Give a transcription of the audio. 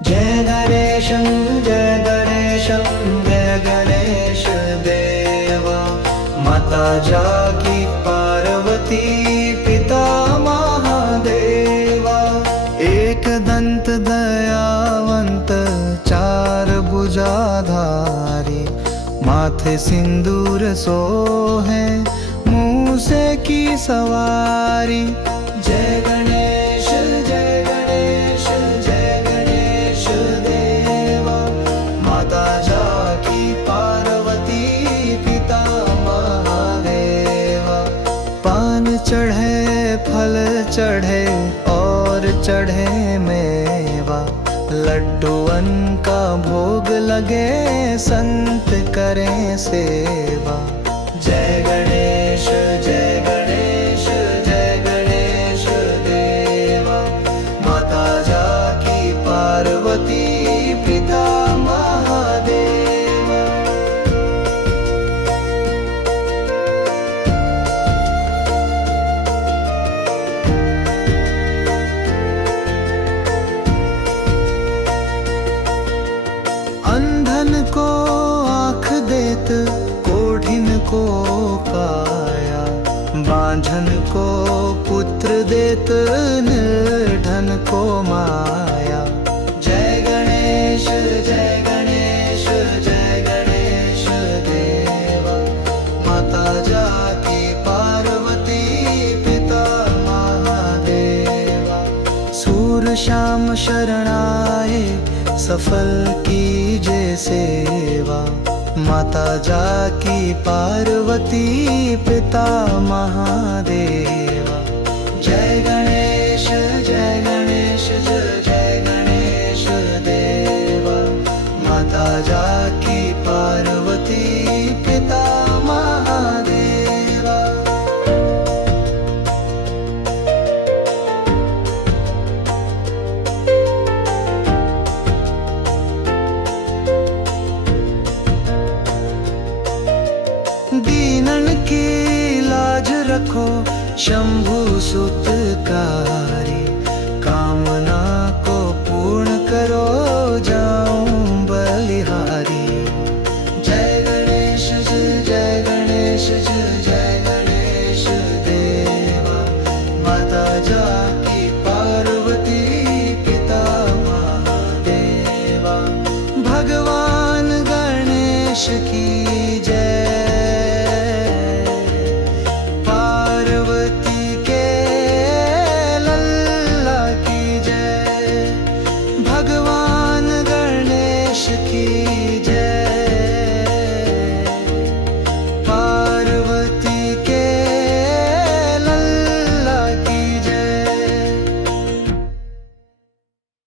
जय गणेशं जय गणेशं जय गणेश देवा। माता जागी पार्वती पिता महादेवा। एक दंत दयावंत चार भुजाधारी, माथे सिंदूर सोहे मूसे की सवारी। जय गणेश जय गणेश जय गणेश देवा। माता जाकी पार्वती पिता महादेवा। पान चढ़े फल चढ़े और चढ़े मेवा, लड्डूअन का भोग लगे संत करें सेवा। जय गणेश जय गणेश जय गणेश देवा। माता जाकी पार्वती पिता महादेवा। अंधन को आँख देत, कोढ़िन को काया, बांझन को पुत्र देत, निर्धन को माया। जय गणेश जय गणेश जय गणेश देवा। माता जाकी पार्वती पिता महादेवा। सूर श्याम शरणाए सफल कीजे सेवा। माता जाकी पार्वती पिता महादेवा। जय गणेश जय गणेश जय गणेश देवा। माता जाकी पार्वती पिता महादेवा। दीनन की लाज रखो, शंभु